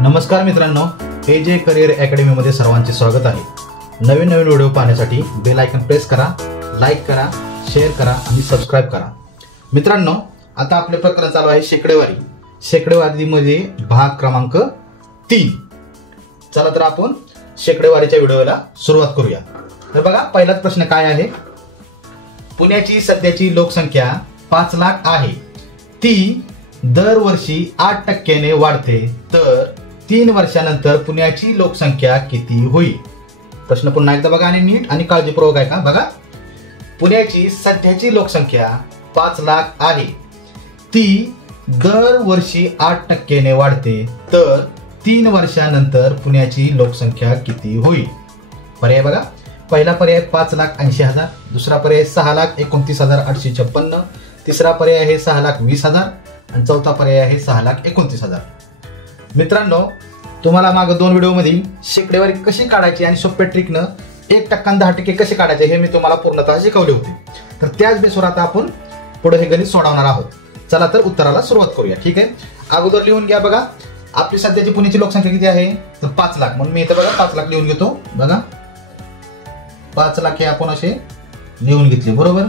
नमस्कार मित्रांनो, AJ career academy मध्ये सर्वांचे स्वागत आहे। नवीन नवीन व्हिडिओ पाहण्यासाठी बेल आयकॉन प्रेस करा, लाईक करा, शेअर करा आणि सबस्क्राइब करा। मित्रांनो, आता आपले प्रकरण चालू आहे शेकडेवारी। शेकडेवारीमध्ये भाग क्रमांक 3। चला तर आपण शेकडेवारीच्या व्हिडिओला सुरुवात करूया। तर बघा, पहिलाच प्रश्न काय आहे? पुण्याची सध्याची लोकसंख्या 5 लाख आहे, ती दरवर्षी 8% वाढते, तर 3 वर्षानंतर पुण्याची लोकसंख्या किती होईल? प्रश्न पुन्हा एकदा बघा आणि नीट आणि काळजीपूर्वक ऐका। बघा, पुण्याची सध्याची लोकसंख्या 5 लाख आहे, ती दरवर्षी 8% वाढते, तर 3 वर्षानंतर पुण्याची लोकसंख्या किती होईल? पर्याय बघा, पहिला पर्याय 5,80,000, दुसरा पर्याय 6,29,856, तिसरा पर्याय आहे 6,20,000 आणि चौथा पर्याय आहे 6,29,000। मित्रांनो, तुम्हाला मागे 2 व्हिडिओमध्ये शेकडेवारी कशी काढायची आणि सोप्या ट्रिकनं 1% आणि 10% कसे काढायचे हे मी तुम्हाला पूर्णतः शिकवले होते। तर त्याच बेसवर आता आपण पुढे हे गणित सोडवणार आहोत। चला तर उत्तराला सुरुवात करूया। ठीक आहे, अगोदर लिहून घ्या। बघा, आपली सध्याची पुण्याची लोकसंख्या किती आहे? तर 5 लाख। म्हणून मी इथे बघा 5 लाख लिहून घेतो। बघा, 5 लाख हे आपण असे लिहून घेतले, बरोबर।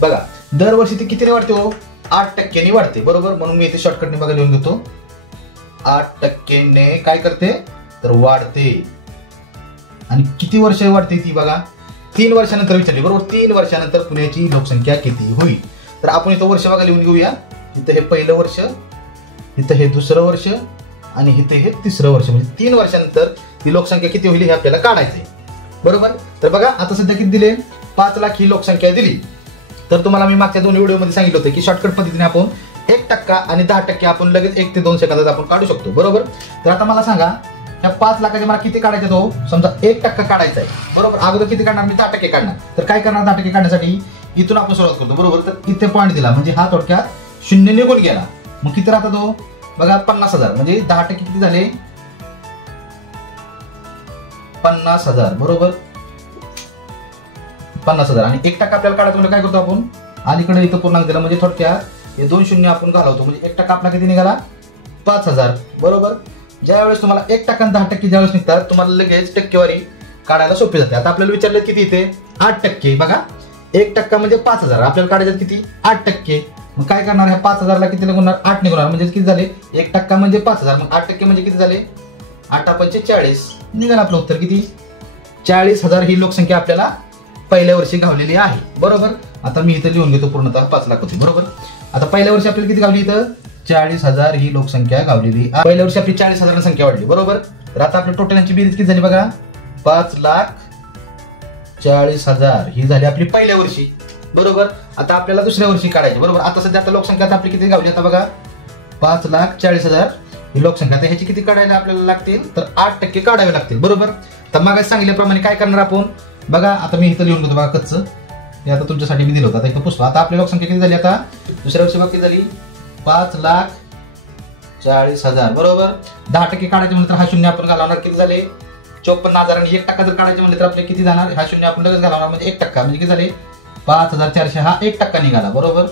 बघा, दरवर्षी ती कितीने वाढते हो? 8% वाढते, बरोबर। म्हणून मी इथे शॉर्टकटने बघा लिहून घेतो, 8% काय करते तर वाढते। आणि किती वर्ष वाढते ती? बघा, 3 वर्षानंतर विचारली, बरोबर। 3 वर्षानंतर पुण्याची लोकसंख्या किती होईल? तर आपण इथं वर्ष बघा लिहून घेऊया। इथं हे पहिलं वर्ष, इथं हे दुसरं वर्ष आणि इथं हे तिसरं वर्ष, म्हणजे 3 वर्षानंतर ती लोकसंख्या किती होईल हे आपल्याला काढायचंय, बरोबर। तर बघा, आता सध्या किती दिले? 5 लाख ही लोकसंख्या दिली। तर तुम्हाला मी मागच्या 2 व्हिडिओमध्ये सांगितलं होतं की शॉर्टकट पद्धतीने आपण 1% आणि 10% आपण लगेच 1 ते 2 सेकंदात आपण काढू शकतो, बरोबर। तर आता मला सांगा, या 5 लाखाचे मला किती काढायचे? तो समजा 1% काढायचा आहे, बरोबर। अगोदर किती काढणार? मी 10% काढणार। तर काय करणार? 10% काढण्यासाठी इथून आपण सुरुवात करतो, बरोबर। तर इथे पॉईंट दिला म्हणजे हा थोडक्यात 0 निघून गेला। मग किती राहता तो? बघा, 50,000। म्हणजे 10% किती झाले? 50,000, बरोबर। 50,000 आणि 1% आपल्याला काढायचं म्हणजे काय करतो आपण? अलीकडे इथं पूर्णांक दिला म्हणजे थोडक्यात हे 2 शून्य आपण घालवतो, म्हणजे 1% आपला किती निघाला? 5,000, बरोबर। ज्यावेळेस तुम्हाला 1% आणि 10% ज्यावेळेस निघतात, तुम्हाला लगेच टक्केवारी काढायला सोपी जाते। आता आपल्याला विचारलं किती इथे? 8%। बघा, 1% म्हणजे 5,000, आपल्याला काढायचं किती? 8%। मग काय करणार? ह्या 5,000 ला किती निघणार? 8 निघणार, म्हणजे किती झाले? 1% म्हणजे 5,000, मग 8% म्हणजे किती झाले? 8×5 = 40 निघालं आपलं उत्तर। किती? 40,000 ही लोकसंख्या आपल्याला पहिल्या वर्षी गावलेली आहे, बरोबर। आता मी इथे लिहून घेतो पूर्णतः 5 लाख होती, बरोबर। आता पहिल्या वर्षी आपल्याला किती गावली? इथं 40,000 ही लोकसंख्या गावलेली आहे। पहिल्या वर्षी आपली 40,000 संख्या वाढली, बरोबर। तर आता आपल्या टोटलची बेरीज किती झाली? बघा, 5,40,000 ही झाली आपली पहिल्या वर्षी, बरोबर। आता आपल्याला दुसऱ्या वर्षी काढायची, बरोबर। आता सध्या आता लोकसंख्या आपली किती गावली? आता बघा, 5,40,000 ही लोकसंख्या। आता ह्याची किती काढायला आपल्याला लागतील? तर 8% काढावे लागतील, बरोबर। तर मग सांगितल्याप्रमाणे काय करणार आपण? बघा, आता मी इथं लिहून घेतो बघा कच्चं, हे आता तुमच्यासाठी मी दिलं होतं, आता इथं पुसतो। आता आपली लोकसंख्या किती झाली? आता दुसऱ्या वर्षी बघ किती झाली? 5,40,000, बरोबर। 10% काढायचे म्हणलं तर हा शून्य आपण घालवणार, किती झाले? 54,000। आणि 1% जर काढायचे म्हणलं तर आपले किती जाणार? हा शून्य आपण लगेच घालवणार, म्हणजे 1%, म्हणजे किती झाले? 5,400 हा 1% निघाला, बरोबर।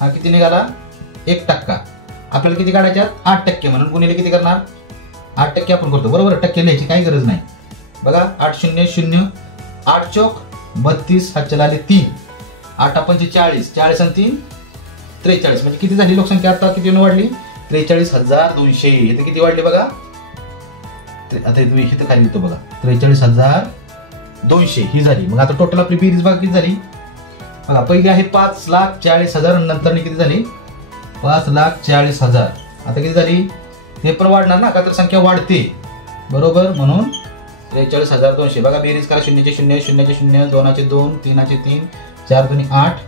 हा किती निघाला? 1%। आपल्याला किती काढायच्या? 8%, म्हणून गुणिले किती करणार? 8% आपण करतो, बरोबर। टक्के लिहायची काही गरज नाही। बघा, 8 0 0, 8 चौक 32, हा चलाले 3, 8×5 = 40, 40 आणि 3 43, म्हणजे किती झाली लोकसंख्या? आता किती वाढली? 43,200। इथे किती वाढली बघा? आता इथे खाली येतो बघा, 43,200 ही झाली। मग आता टोटल आपली बेरीज बघा किती झाली? बघा, पहिली आहे 5,40,000 नंतर किती झाली? 5,40,000। आता किती झाली? हे पण वाढणार ना, का तर संख्या वाढते, बरोबर। म्हणून 43,200। बघा, बेरीज करा, 0 चे 0, 0 चे 0, 2 चे 2, 3 चे 3, 4 2 8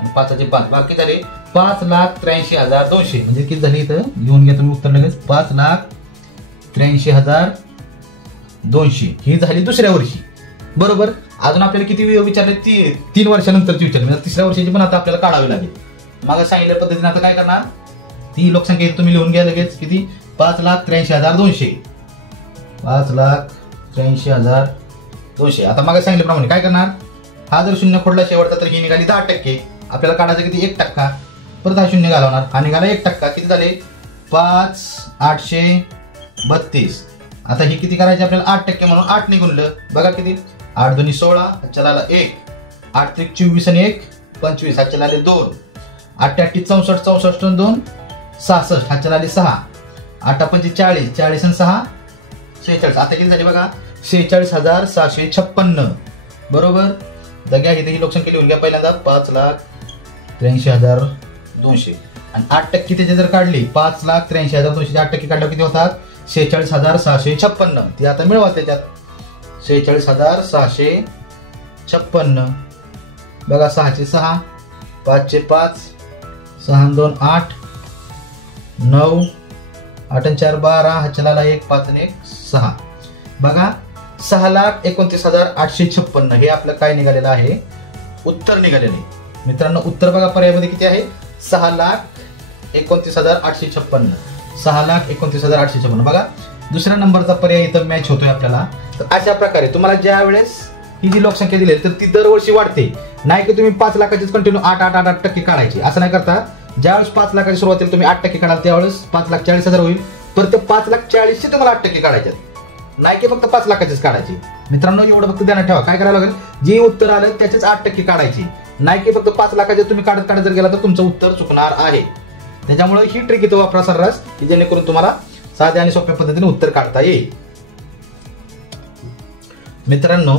आणि 5 चे 5, बाकी झाले 5,83,200। म्हणजे किती झाली? इथं लिहून घ्या तुम्ही उत्तर लगेच, 5,83,200 ही झाली दुसऱ्या वर्षी, बरोबर। अजून आपल्याला किती विचारले? 3 वर्षानंतरची विचारली, म्हणजे तिसऱ्या वर्षाची पण आता आपल्याला काढावी लागेल। मग सांगितल्या पद्धतीने आता काय करणार? ती लोकसंख्या तुम्ही लिहून घ्या लगेच, किती? 5,83,200, 5,83,200। आता मग सांगितल्याप्रमाणे काय करणार? हा जर शून्य खोडला शेवटचा तर ही निघाली 10%, आपल्याला काढायचं किती? 1%, परत हा शून्य घालवणार, हा निघाला 1%, किती झाले? 5,800 32. आता ही किती करायची आपल्याला 8% म्हणून 8 ने गुणलं. बघा किती 8 दुनी 16 हातच्या आला 1, 8 त्रिक 24 आणि 1 25 हातच्या आले 2, 8 8 64 64 आणि 2 66 हातच्या आले 6, 8 5 40 40 आणि 6 46. आता किती झाली बघा 46,656. बरोबर. तर घ्या इथे ही लोकसंख्या लिहून घ्या पहिल्यांदा 5,83,200 आणि 8% त्याचे जर काढली 5,83,200 8% काढल्यावर किती होतात 46,656. ती आता मिळवा त्याच्यात 46,656. बघा 6 6 5 5 6 2 8 9 8 4 12 हातच्याला 1 5 1 6. बघा 6,29,856 हे आपलं काय निघालेलं आहे उत्तर निघालेलं आहे. मित्रांनो उत्तर बघा पर्यायामध्ये किती आहे 6,29,856 6,29,856. बघा दुसऱ्या नंबरचा पर्याय इथं मॅच होतोय आपल्याला. तर अशा प्रकारे तुम्हाला ज्या वेळेस ही जी लोकसंख्या दिली तर ती दरवर्षी वाढते. नाही की तुम्ही 5 लाखाचीच कंटिन्यू 8 काढायची असं नाही करता. ज्यावेळेस 5 लाखाची सुरुवातीला तुम्ही 8% काढाल त्यावेळेस 5,40,000 होईल. तर ते 5,40,000 तुम्हाला 8% काढायचे नाही की फक्त 5 लाखाचीच काढायची. मित्रांनो एवढं फक्त ध्यानात ठेवा. काय करावं लागेल जे उत्तर आलं त्याचेच 8% काढायची नाही की फक्त 5 लाखाचे तुम्ही काढत जर गेला तर तुमचं उत्तर चुकणार आहे. त्याच्यामुळे ही ट्रिक इथं वापरा सर्रास की जेणेकरून तुम्हाला साध्या आणि सोप्या पद्धतीने उत्तर काढता येईल. मित्रांनो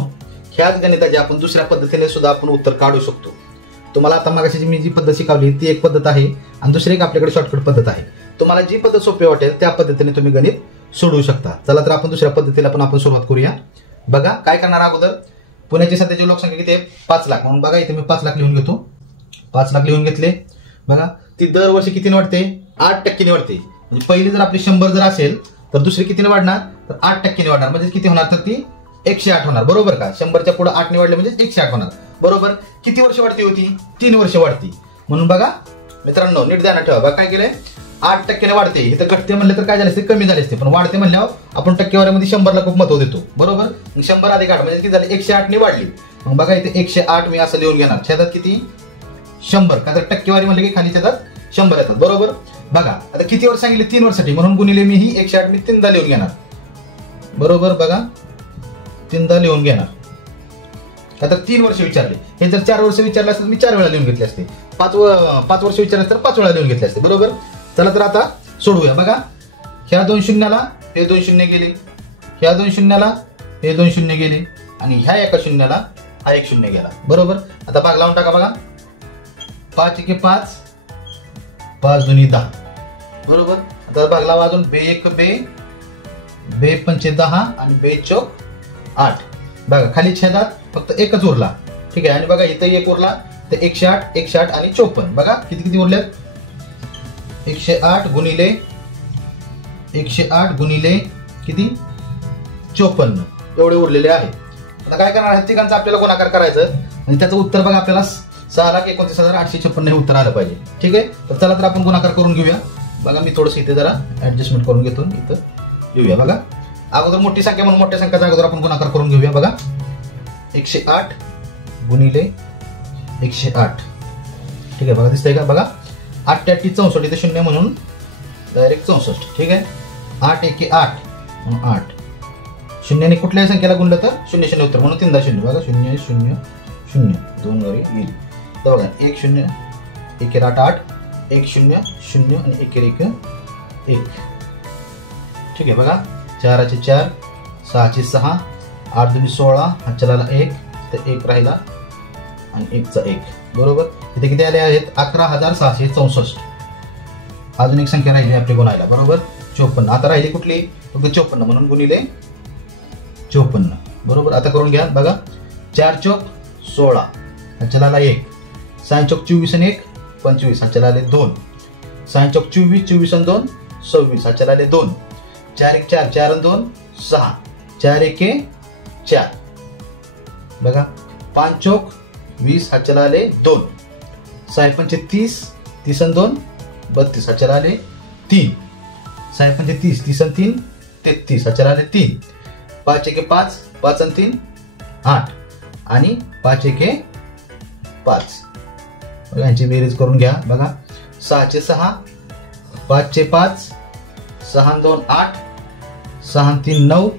ह्याच गणिताची आपण दुसऱ्या पद्धतीने सुद्धा आपण उत्तर काढू शकतो. तुम्हाला आता मागाशी मी जी पद्धत शिकवली ती एक पद्धत आहे आणि दुसरी एक आपल्याकडे शॉर्टकट पद्धत आहे. तुम्हाला जी पद्धत सोपी वाटेल त्या पद्धतीने तुम्ही गणित सोडवू शकता. चला तर आपण दुसऱ्या पद्धतीला पण आपण सुरुवात करूया. बघा काय करणार अगोदर पुण्याची सध्याची लोकसंख्या किती आहे 5 लाख म्हणून बघा इथे मी 5 लाख लिहून घेतो. 5 लाख लिहून घेतले. बघा ती दरवर्षी कितीने वाढते 8% वाढते. म्हणजे पहिली जर आपली 100 जर असेल तर दुसरी कितीने वाढणार तर 8% वाढणार. म्हणजे किती होणार तर ती 108 होणार. बरोबर का 100च्या पुढे 8 ने वाढले म्हणजे 108 होणार. बरोबर. किती वर्ष वाढती होती 3 वर्ष वाढती. म्हणून बघा मित्रांनो नीट ध्यानात ठेवा. बघा काय केलंय 8% वाढते. इथं घटते म्हणले तर काय झाले असते कमी झाले असते पण वाढते म्हणल्यावर आपण टक्केवारीमध्ये 100ला खूप महत्व देतो. बरोबर. 100 अधिक 8 म्हणजे किती झाले 108 ने वाढली. मग बघा इथे 108 मी असं लिहून घेणार. छेदात किती 100 का तर टक्केवारी म्हणले की खाली छेदात 100 येतात. बरोबर. बघा आता किती वर्ष सांगितले 3 वर्षासाठी म्हणून गुणिले मी ही 108 मी 3दा लिहून घेणार. बरोबर. बघा 3दा लिहून घेणार. आता 3 वर्ष विचारले हे जर 4 वर्ष विचारले असते मी 4 वेळा लिहून घेतले असते. 5 वर्ष विचारले तर 5 वेळा लिहून घेतले असते. बरोबर. चला तर आता सोडवूया. बघा ह्या 2 शून्याला हे 2 शून्य गेले, ह्या 2 शून्याला हे 2 शून्य गेले आणि ह्या एका शून्याला हा 1 शून्य गेला. बरोबर. आता भाग लावून टाका. बघा 5 1 5 5 2 10. बरोबर. आता भाग लावा अजून बे 1 बे 5 10 आणि बे 4 8. बघा खाली छेदात फक्त एकच उरला. ठीक आहे. आणि बघा इथं एक उरला तर 108 108 आणि 54. बघा किती किती उरल्यात 108 गुणिले किती 54 एवढे उरलेले आहे. आता काय करणार आहे तिघांचा आपल्याला गुणाकार करायचं आणि त्याचं उत्तर बघा आपल्याला 6,29,856 हे उत्तर आलं पाहिजे. ठीक आहे. तर चला तर आपण गुणाकार करून घेऊया. बघा मी थोडंसं इथे जरा ऍडजस्टमेंट करून घेतो. इथं लिहूया. बघा अगोदर मोठी संख्या म्हणून मोठ्या संख्याचा अगोदर आपण गुणाकार करून घेऊया. बघा 108 गुणिले 108. ठीक आहे. बघा दिसतंय का. बघा 8 8 64 इथे 0 म्हणून डायरेक्ट 64. ठीक आहे. 8 1 8 म्हणून 8 शून्याने कुठल्याही संख्येला गुणलं तर 0 0 उत्तर म्हणून 3दा 0. बघा 0 0 0 2 वर येईल. तर बघा 1 0 1 8 8 1 0 0 आणि 1 1 1. ठीक आहे. बघा 4 4 6 6 8 2 16 हातच्याला 1 तर 1 राहिला आणि 1 चा 1. बरोबर. इथे किती आले आहेत 11,664. अजून एक संख्या राहिली आपली गुणायला. बरोबर 54. आता राहिली कुठली फक्त 54 म्हणून गुणिले 54. बरोबर. आता करून घ्या. बघा 4 चौक 16 हातच्याला 1 6 चौक 24 आणि 1 25 हातच्याला 2 6 चौक 24 24 आणि 2 26 हातच्याला 2 4 1 4 4 आणि 2 6 4 1 4. बघा 5 चौक 20 हातच्याला 2 6 5 30 30 आणि 2 32 हातच्याला 3 6 5 30 30 आणि 3 33 हातच्याला 3 5 1 5 5 आणि 3 8 आणि 5 1 5. बघा यांची बेरीज करून घ्या. बघा 6 6 5 5 6 2 8 6 आणि 3 9,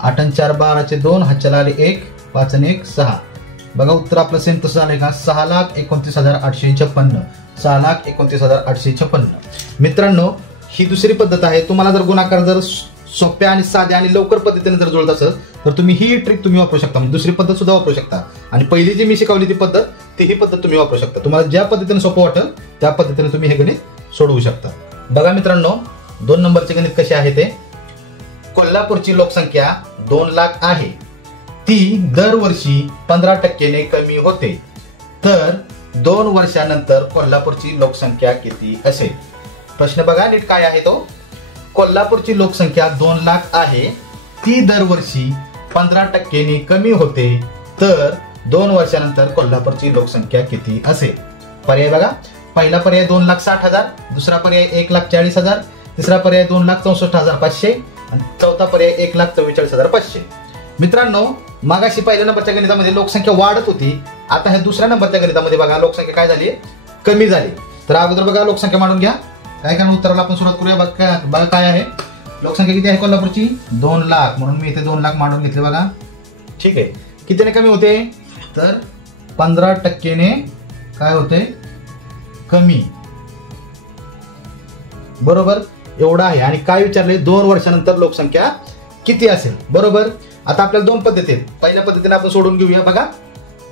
8 आणि 4 12चे 2, हातच्याला आले 1, 5 आणि 1 6. बघा उत्तर आपलं सेम तसं झालंय का? 6,29,856. 6,29,856. मित्रांनो, ही दुसरी पद्धत आहे. तुम्हाला जर गुणाकार जर सोप्या आणि साध्या आणि लवकर पद्धतीने जर जुळत असेल तर तुम्ही ही ट्रिक तुम्ही वापरू शकता. म्हणजे दुसरी पद्धत सुद्धा वापरू शकता. आणि पहिली जी मी शिकवली ती पद्धत, ही पद्धत तुम्ही वापरू शकता. तुम्हाला ज्या पद्धतीने सोपं वाटेल त्या पद्धतीने तुम्ही हे गणित सोडवू शकता. बघा मित्रांनो, 2 नंबरचे गणित कसे आहे ते. कोल्हापूरची लोकसंख्या 2 लाख आहे. ती दरवर्षी 15% कमी होते. तर 2 वर्षानंतर कोल्हापूरची लोकसंख्या किती असेल? प्रश्न बघा नीट काय आहे तो. कोल्हापूरची लोकसंख्या 2 लाख आहे. ती दरवर्षी 15% कमी होते. तर 2 वर्षानंतर कोल्हापूरची लोकसंख्या किती असेल? पर्याय बघा. पहिला पर्याय 2,60,000, दुसरा पर्याय 1,40,000, तिसरा पर्याय 2,64,500 आणि चौथा पर्याय 1,44,500. मित्रांनो, मागाशी पहिल्या नंबरच्या गणितामध्ये लोकसंख्या वाढत होती. आता ह्या दुसऱ्या नंबरच्या गणितामध्ये बघा लोकसंख्या काय झाली? कमी झाली. तर अगोदर बघा लोकसंख्या मांडून घ्या. काय कारण उत्तराला आपण सुरुवात करूया. बघा काय आहे लोकसंख्या किती आहे कोल्हापूरची? 2 लाख. म्हणून मी इथे 2 लाख मांडून घेतले बघा. ठीक आहे. कितीने कमी होते? तर 15% काय होते? कमी. बरोबर, एवढा आहे. आणि काय विचारले? 2 वर्षानंतर लोकसंख्या किती असेल? बरोबर. आता आपल्याला 2 पद्धती आहेत. पहिल्या पद्धतीने आपण सोडून घेऊया. बघा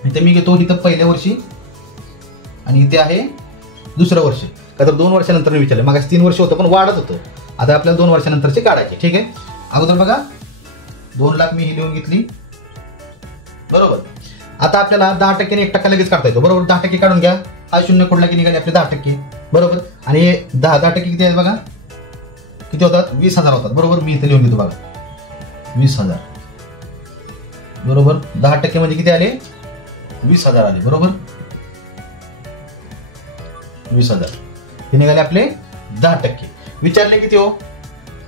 इथे मी घेतो इथं पहिल्या वर्षी आणि इथे आहे दुसरं वर्ष. का तर 2 वर्षानंतर विचारले. मग 3 वर्ष होतं पण वाढत होतं. आता आपल्याला 2 वर्षानंतरची काढायची. ठीक आहे. अगोदर बघा 2 लाख मी ही लिहून घेतली. बरोबर. आता आपल्याला 10% आणि 1% लगेच काढता येतो. बरोबर. 10% काढून घ्या. हा शून्य खोडला की निघाले आपले 10%. बरोबर. आणि 10% किती आहेत बघा? किती होतात? 20,000 होतात. बरोबर. मी इथे लिहून घेतो बघा 20,000. बरोबर. 10% म्हणजे किती आले? 20,000 आले. बरोबर. 20,000 हे निघाले आपले 10%. विचारले किती हो?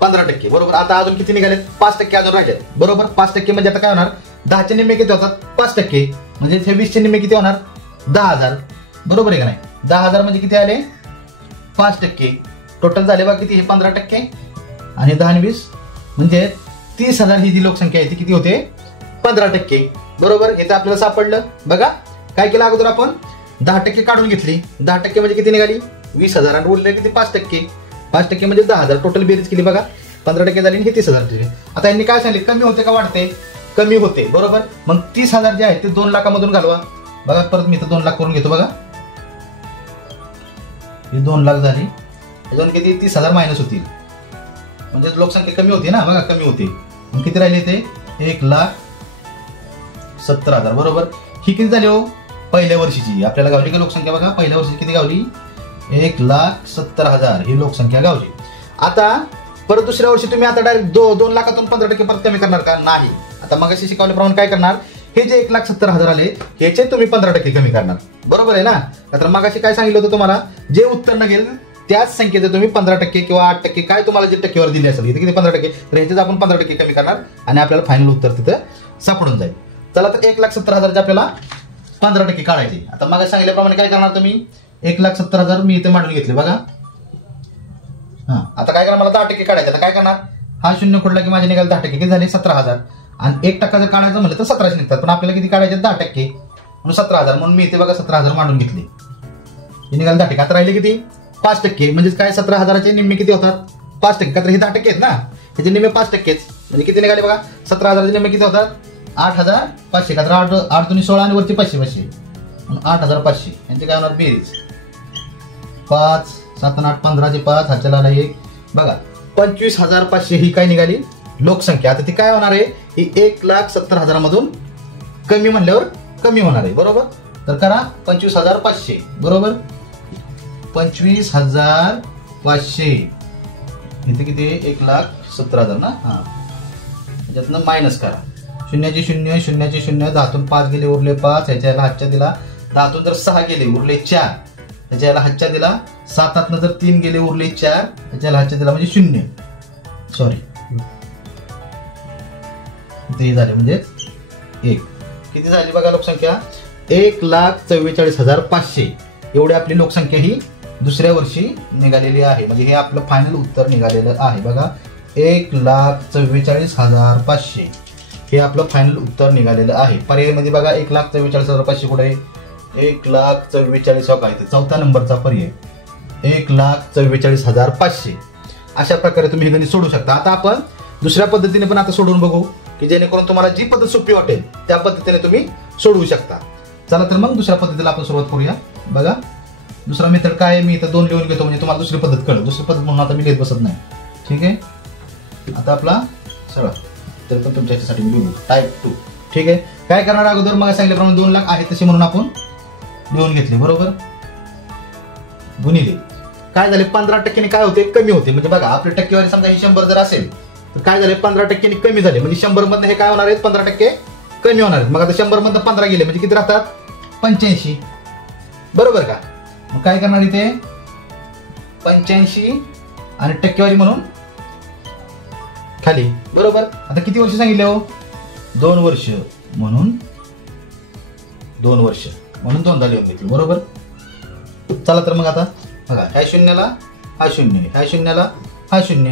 15%. बरोबर. आता अजून किती निघाले? 5% अजून राहिले. बरोबर. 5% म्हणजे आता काय होणार? 10चे निम्मे किती होतात? 5%. म्हणजे 20चे निम्मे किती होणार? 10,000. बरोबर आहे का नाही? 10,000 म्हणजे किती आले? 5%. टोटल झाले बघा किती? 15% आणि 10 आणि 20 म्हणजे 30,000 ही जी लोकसंख्या आहे ती किती होते? 15%. बरोबर. हे तर आपल्याला सापडलं. बघा काय केलं अगोदर आपण? 10% काढून घेतली. 10% म्हणजे किती निघाली? 20,000 आणि उरले किती? 5%. 5% म्हणजे 10,000. टोटल बेरीज केली बघा. 15% झाली आणि हे 30,000. आता यांनी काय सांगितले? कमी होते का वाढते? कमी होते. बरोबर. मग 30,000 जे आहे ते 2 लाखामधून घालवा. बघा परत मी इथं 2 लाख करून घेतो. बघा हे 2 लाख झाली. अजून किती? 30,000 मायनस होतील. म्हणजे लोकसंख्या कमी होती ना. बघा कमी होते. मग किती राहिले ते? 1,70,000. बरोबर. ही किती झाली हो? पहिल्या वर्षीची आपल्याला गावली का लोकसंख्या? बघा पहिल्या वर्षी किती गावली? 1,70,000 ही लोकसंख्या गावली. आता परत दुसऱ्या वर्षी तुम्ही आता डायरेक्ट 2 लाखातून 15% परत कमी करणार का? नाही. आता मगाशी शिकवल्याप्रमाणे काय करणार? हे जे 1,70,000 आले ह्याचे तुम्ही 15% कमी करणार. बरोबर आहे ना? तर मगाशी काय सांगितलं होतं तुम्हाला? जे उत्तर निघेल त्याच संख्येचे तुम्ही 15% किंवा 8% काय तुम्हाला जे टक्केवर दिली असेल इथे किती 15%, तर ह्याचेच आपण 15% कमी करणार आणि आपल्याला फायनल उत्तर तिथं सापडून जाईल. चला तर 1,70,000 आपल्याला 15% काढायचे. आता मग सांगितल्याप्रमाणे काय करणार तुम्ही? 1,70,000 मी इथे मांडून घेतले बघा. आता काय करणार? मला 10% काढायचे. आता काय करणार? हा शून्य खोडला की माझे निघाले 10%. किती झाले? 17,000. आणि 1% जर काढायचं म्हणलं तर 1700 निघतात. पण आपल्याला किती काढायचे? 10%. म्हणून 17,000. म्हणून मी इथे बघा 17,000 मांडून घेतले. हे निघाले 10%. आता राहिले किती? 5%. म्हणजे काय? 17,000चे निम्मे किती होतात? 5%. का तर हे 10% आहेत ना. ह्याचे निम्मे 5%. म्हणजे किती निघाले बघा? 17,000चे निम्मे किती होतात? 8,500. का तर 8 दुनी 16 आणि वरती 500. 8,500. यांचे काय होणार? बेरीज 5 7 8 15 5 हातच्याला आला 1. बघा 25,500 ही काय निघाली लोकसंख्या. आता ती काय होणार आहे? ही 1,70,000 मधून कमी म्हणल्यावर कमी होणार आहे. बरोबर. तर करा 25,500. बरोबर. 25,500 इथे किती? 1,70,000 ना. त्याच्यातनं मायनस करा. शून्याचे शून्य, शून्याचे शून्य, 10तून 5 गेले उरले 5. ह्याच्याला हातच्या दिला. 10तून जर 6 गेले उरले 4. ह्याच्याला हातच्या दिला. 7तनं जर 3 गेले उरले 4. ह्याच्याला हातच्या दिला म्हणजे 0. सॉरी इथे झाले म्हणजे 1. किती झाली बघा लोकसंख्या? 1,44,500 एवढी आपली लोकसंख्या ही दुसऱ्या वर्षी निघालेली आहे. म्हणजे हे आपलं फायनल उत्तर निघालेलं आहे. बघा 1,44,500 हे आपलं फायनल उत्तर निघालेलं आहे. पर्यायामध्ये बघा 1,44,500 कुठे आहे? 1,44,000 काय तर चौथा नंबरचा पर्याय 1,44,500. अशा प्रकारे तुम्ही हे गणित सोडू शकता. आता आपण दुसऱ्या पद्धतीने पण आता सोडून बघू की जेणेकरून तुम्हाला जी पद्धत सोपी वाटेल त्या पद्धतीने तुम्ही सोडवू शकता. चला तर मग दुसऱ्या पद्धतीला आपण सुरुवात करूया. बघा दुसरा मेथड काय आहे, मी इथं 2 लिहून घेतो म्हणजे तुम्हाला दुसरी पद्धत कळेल. दुसरी पद्धत म्हणून आता मी लिहित बसत नाही. ठीक आहे. आता आपला सरळ तर पण तुमच्या ह्याच्यासाठी मी लिहून टाईप 2. ठीक आहे. काय करणार अगोदर मग सांगितल्याप्रमाणे 2 लाख आहे तसे म्हणून आपण लिहून घेतले. बरोबर. गुणिले काय झाले 15% काय होते? कमी होते. म्हणजे बघा आपली टक्केवारी समजा ही 100 जर असेल तर काय झाले 15% कमी झाले. म्हणजे 100 मधनं हे काय होणार आहेत? 15% कमी होणार आहेत. मग आता 100 मधनं 15 गेले म्हणजे किती राहतात? 85. बरोबर का? मग काय करणार इथे 85 आणि टक्केवारी म्हणून खाली. बरोबर. आता किती वर्ष सांगितले हो? 2 वर्ष म्हणून 2 वर्ष म्हणून 2दा लिहून घेतली. बरोबर. चला तर मग आता बघा ह्या शून्याला हा शून्य, ह्या शून्याला हा शून्य,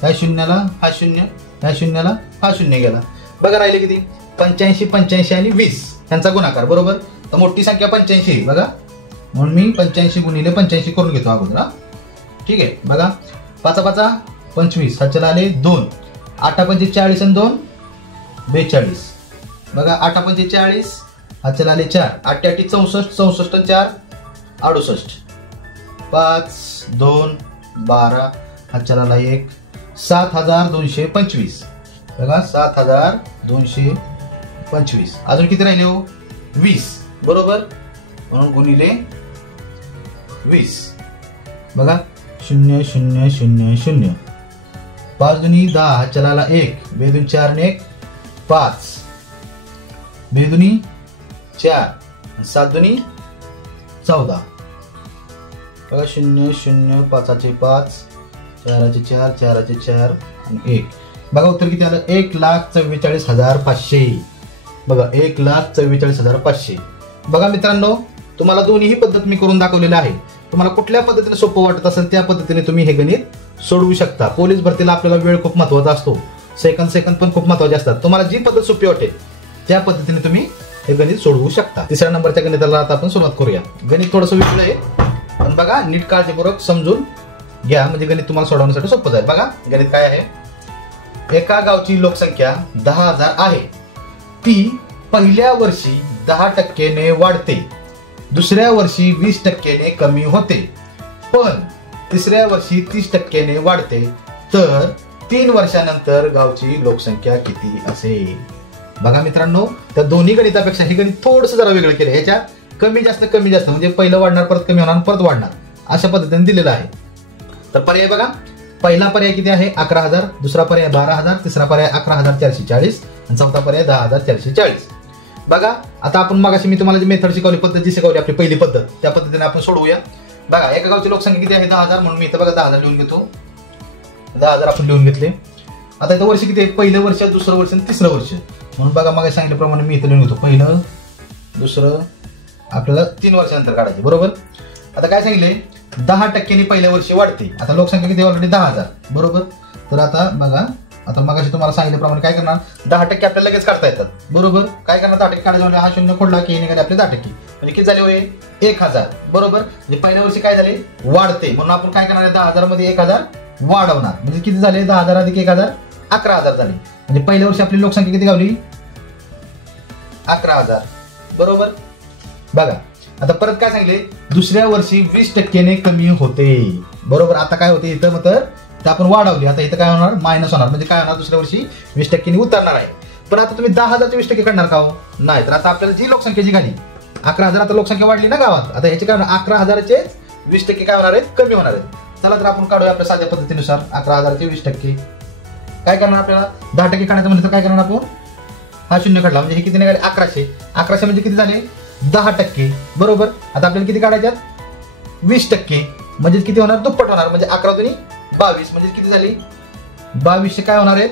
ह्या शून्याला हा शून्य, ह्या शून्याला हा शून्य गेला. बघा राहिले किती? 85, 85 आणि 20 यांचा गुणाकार. बरोबर. तर मोठी संख्या 85 बघा म्हणून मी 85 गुणिले 85 करून घेतो अगोदर. ठीक आहे. बघा 5 5 25 हा चला आले 2, 8 5 40 आणि 2 42. बघा 8 5 40 हा चला आले 4, 8 8 64, 64 आणि 4 68, 5 2 12 हा चला आला 1, 7,225. बघा 7,225. अजून किती राहिले हो? 20. बरोबर. म्हणून गुणिले 20. बघा 0 0 0 0. 5 दुनी 10 चला 1, 2 दुनी 4 आणि 1 5, 2 दुनी 4, 7 दुनी 14. बघा 0 0 5 5, 4 4, 4 4 आणि 1. बघा उत्तर किती आलं? 1,44,500. बघा 1,44,500. बघा मित्रांनो तुम्हाला दोन्ही पद्धत मी करून दाखवलेलं आहे. तुम्हाला कुठल्या पद्धतीने सोपं वाटत असेल त्या पद्धतीने तुम्ही हे गणित सोडवू शकता. पोलीस भरतीला आपल्याला वेळ खूप महत्वाचा असतो. सेकंद पण खूप महत्वाचे असतात. तुम्हाला जी पद्धत सोपी वाटेल त्या पद्धतीने तुम्ही हे गणित सोडवू शकता. तिसऱ्या नंबरच्या गणिताला आता आपण सुरुवात करूया. गणित थोडंसं वेगळं आहे पण बघा नीट काळजीपूर्वक समजून घ्या म्हणजे गणित तुम्हाला सोडवण्यासाठी सोपं जाईल. बघा गणित काय आहे? एका गावची लोकसंख्या 10,000 आहे. ती पहिल्या वर्षी 10% वाढते, दुसऱ्या वर्षी 20% कमी होते, पण तिसऱ्या वर्षी 30% वाढते. तर 3 वर्षानंतर गावची लोकसंख्या किती असेल? बघा मित्रांनो त्या दोन्ही गणितापेक्षा हे गणित थोडंसं जरा वेगळं केलं. ह्याच्यात कमी जास्त म्हणजे पहिलं वाढणार परत कमी होणार परत वाढणार अशा पद्धतीने दिलेलं आहे. तर पर्याय बघा पहिला पर्याय किती आहे? 11,000, दुसरा पर्याय 12,000, तिसरा पर्याय 11,440 आणि चौथा पर्याय 10,440. बघा आता आपण मगाशी मी तुम्हाला जी मेथड शिकवली, पद्धत जी शिकवली आपली पहिली पद्धत, त्या पद्धतीने आपण सोडवूया. बघा एका गावची लोकसंख्या किती आहे? 10,000. म्हणून मी इथं बघा 10,000 लिहून घेतो. 10,000 आपण लिहून घेतले. आता इथं वर्ष किती आहे? पहिलं वर्ष, दुसरं वर्ष आणि तिसरं वर्ष. म्हणून बघा मग सांगितल्याप्रमाणे मी इथं लिहून घेतो पहिलं, दुसरं, आपल्याला 3 वर्षानंतर काढायचे. बरोबर. आता काय सांगितले? 10% पहिल्या वर्षी वाढते. आता लोकसंख्या किती? ऑलरेडी 10,000. बरोबर. तर आता बघा आता मगाशी तुम्हाला सांगितल्याप्रमाणे काय करणार? 10% आपल्याला लगेच काढता येतात. बरोबर. काय करणार? 10% काढायचं हा शून्य खोडला की निघाले आपले 10%. म्हणजे किती झाले होय? 1,000. बरोबर. म्हणजे पहिल्या वर्षी काय झाले? वाढते. म्हणून आपण काय करणार? 10,000 मध्ये 1,000 वाढवणार. म्हणजे किती झाले? 10,000 अधिक 1,000 11,000 झाले. म्हणजे पहिल्या वर्षी आपली लोकसंख्या किती गावली? 11,000. बरोबर. बघा आता परत काय सांगितले? दुसऱ्या वर्षी 20% कमी होते. बरोबर. आता काय होते इथं? तर आपण वाढवली. आता इथं काय होणार? मायनस होणार. म्हणजे काय होणार? दुसऱ्या वर्षी 20% उतरणार आहे. पण आता तुम्ही 10,000चे 20% काढणार का हो? नाही. तर आता आपल्याला जी लोकसंख्या जी झाली 11,000, आता लोकसंख्या वाढली ना गावात. आता ह्याचे काय होणार? 11,000चे 20% काय होणार आहेत? कमी होणार आहेत. चला तर आपण काढूया आपल्या साध्या पद्धतीनुसार. 11,000चे 20% काय करणार? आपल्याला 10% काढायचं म्हणजे काय करणार आपण? हा शून्य काढला म्हणजे हे किती निघाले? 1100. 1100 म्हणजे किती झाले? 10%. बरोबर. आता आपल्याला किती काढायच्यात? 20%. म्हणजे किती होणार? दुप्पट होणार. म्हणजे 11 दुनी 22. म्हणजे किती झाली? 2200 काय होणार आहेत?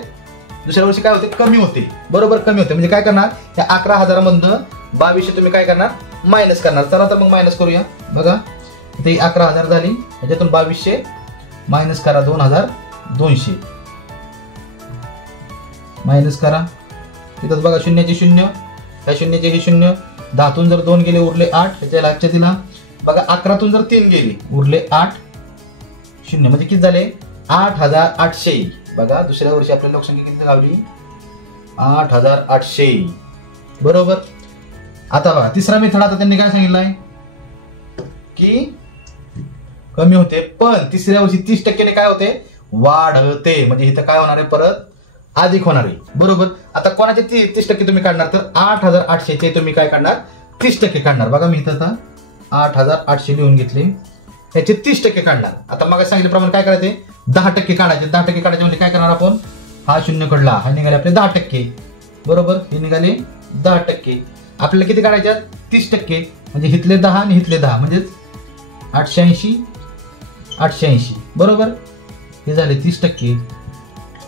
दुसऱ्या वर्षी काय होते? कमी होते. बरोबर. कमी होते. म्हणजे काय करणार? त्या 11,000 मधनं 2200 तुम्ही काय करणार? मायनस करणार. चला तर मग मायनस करूया. बघा इथे 11,000 झाली. त्याच्यातून 2200 मायनस करा 2,200. मायनस करा, तिथंच बघा शून्याचे शून्य, ह्या शून्याचे हे शून्य, 10तून जर 2 गेले उरले 8, ह्याच्या लक्षात दिला बघा 11तून जर 3 गेले उरले 8, शून्य म्हणजे किती झाले 8800. बघा दुसऱ्या वर्षी आपल्या लोकसंख्या किती गावली 8800 बरोबर. आता बघा तिसरा मेथड, आता त्यांनी काय सांगितलंय की कमी होते, पण तिसऱ्या वर्षी 30% काय होते वाढते, म्हणजे इथं काय होणार आहे परत अधिक होणार आहे बरोबर. आता कोणाचे 30% तुम्ही काढणार तर 8800 चे तुम्ही काय काढणार 30% काढणार. बघा मी इथं आता 8800 लिहून घेतले, याचे 30% काढणार. आता मग सांगितल्याप्रमाणे काय करायचे 10% काढायचे. 10% काढायचे म्हणजे काय करणार आपण, हा शून्य कडला, हा निघाले आपले 10% बरोबर, हे निघाले 10%. आपल्याला किती काढायचे 30%, म्हणजे हिथले 10 आणि हिथले 10 म्हणजे 880 बरोबर, हे झाले 30%.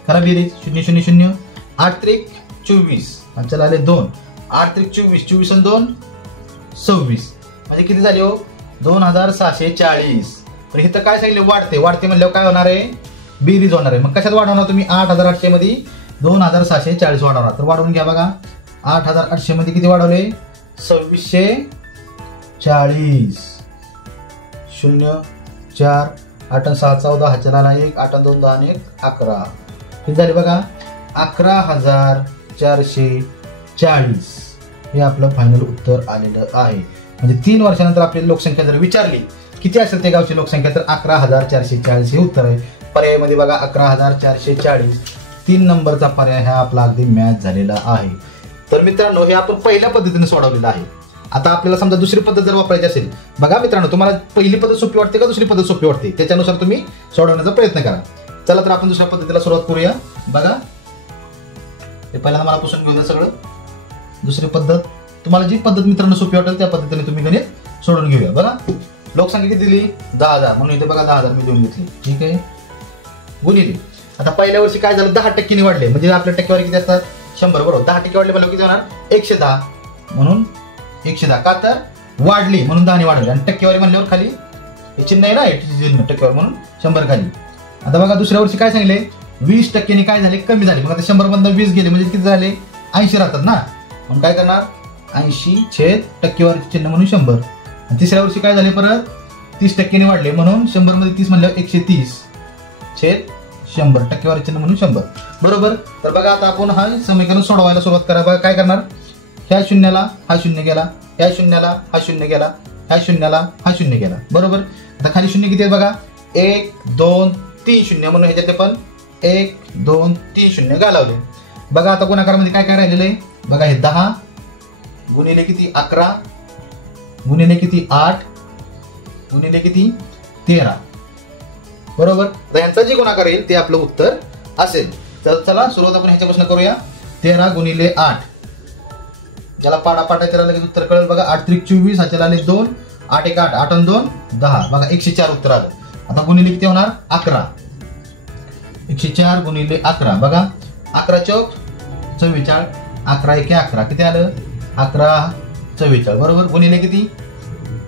करा बेरीज, 0 0 0 8 त्रिक 24, चला आले 2, 8 त्रिक 24, 24 आणि 2 26, म्हणजे किती झाले हो 2640. पण इथं काय सांगितले वाढते, वाढते म्हणल्यावर काय होणार आहे बेरीज होणार आहे. मग कशात वाढवणार तुम्ही 8800 मध्ये 2640 वाढवणार, तर वाढवून घ्या बघा 8800 मध्ये किती वाढवले 2640, 0 4 8 6 14, हा चला 1, 8 2 10 1 11, किती झाले बघा 11440. हे आपलं फायनल उत्तर आलेलं आहे. म्हणजे 3 वर्षानंतर आपली लोकसंख्या जर विचारली किती असेल ते गावची लोकसंख्या तर 11440 हे उत्तर आहे. पर्यायामध्ये बघा 11440, 3 नंबरचा पर्याय हा आपला अगदी मॅच झालेला आहे. तर मित्रांनो हे आपण पहिल्या पद्धतीने सोडवलेलं आहे. आता आपल्याला समजा दुसरी पद्धत जर वापरायची असेल, बघा मित्रांनो तुम्हाला पहिली पद्धत सोपी वाटते का दुसरी पद्धत सोपी वाटते त्याच्यानुसार तुम्ही सोडवण्याचा प्रयत्न करा. चला तर आपण दुसऱ्या पद्धतीला सुरुवात करूया. बघा हे पहिल्यांदा मला पुसून घेऊया सगळं. दुसरी पद्धत, तुम्हाला जी पद्धत मित्रांनो सोपी वाटेल त्या पद्धतीने तुम्ही गणित सोडून घेऊया. बघा लोकसंख्या किती दिली 10,000, म्हणून इथे बघा 10,000 मी देऊन घेतली, ठीक आहे, गुणिले. आता पहिल्या वर्षी काय झालं 10% वाढले, म्हणजे आपल्या टक्केवारी किती असतात 100 बरोबर. 10% वाढले म्हणजे किती होणार 110, म्हणून 110 का तर वाढली म्हणून 10 ने वाढले, आणि टक्केवारी म्हणल्यावर खाली हे चिन्ह आहे ना चिन्ह टक्केवारी म्हणून 100 खाली. आता बघा दुसऱ्या वर्षी काय सांगितले 20% काय झाले कमी झाले. मग आता 100 मधून 20 गेले म्हणजे किती झाले 80 राहतात ना, म्हणून काय करणार 80 छेद टक्केवारी चिन्ह म्हणून 100. आणि तिसऱ्या वर्षी काय झाले परत 30% वाढले, म्हणून 100 मध्ये 30 म्हणल्यावर 130 छेद 100 टक्केवारी चिन्ह म्हणून 100 बरोबर. तर बघा आता आपण हा समीकरण सोडवायला सुरुवात करा. बघा काय करणार, ह्या शून्याला हा शून्य गेला, ह्या शून्याला हा शून्य गेला, ह्या शून्याला हा शून्य गेला बरोबर. आता खाली शून्य किती आहे बघा 1 2 3 शून्य, म्हणून ह्याच्यात आपण 1 2 3 शून्य घालवले. बघा आता गुणाकारामध्ये काय काय राहिलेलं आहे बघा, हे 10 गुणिले किती 11 गुणिले किती 8 गुणिले किती 13 बरोबर. तर यांचा जे गुणाकार येईल ते आपलं उत्तर असेल. तर चला सुरुवात आपण ह्याच्यापासून करूया. 13 गुणिले 8, ज्याला पाडापाडा त्याला लगेच उत्तर कळेल बघा. 8 त्रिक 24, हा चला 2, 8 1 8, 8 आणि 2 10, बघा 104 उत्तर आलं. आता गुणिले किती होणार 11, 104 गुणिले 11 बघा 11 चौक 44, 11 1 11 किती आलं 11 44 बरोबर. गुणिले किती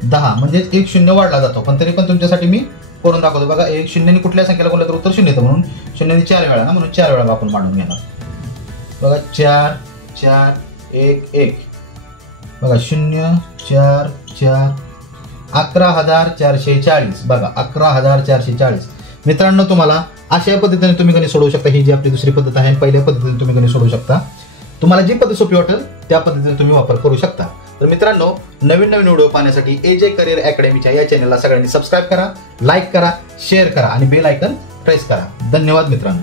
10, म्हणजे 1 शून्य वाढला जातो, पण तरी पण तुमच्यासाठी मी करून दाखवतो. बघा 1 शून्याने कुठल्या संख्येला कोणलं तर उत्तर 0 येतं, म्हणून शून्याने 4 वेळा ना, म्हणून 4 वेळा आपण मांडून घेणार. बघा 4 4 1 1 बघा 0 4 4 11440 बघा 11440. मित्रांनो तुम्हाला अशा पद्धतीने तुम्ही गणित सोडवू शकता. ही जी आपली दुसरी पद्धत आहे, पहिल्या पद्धतीने तुम्ही गणित सोडवू शकता. तुम्हाला जी पद्धत सोपी वाटेल त्या पद्धतीने तुम्ही वापर करू शकता. तर मित्रांनो नवीन नवीन व्हिडिओ पाहण्यासाठी AJ करिअर अकॅडमीच्या या चॅनलला सगळ्यांनी सबस्क्राईब करा, लाईक करा, शेअर करा आणि बेल आयकॉन प्रेस करा. धन्यवाद मित्रांनो.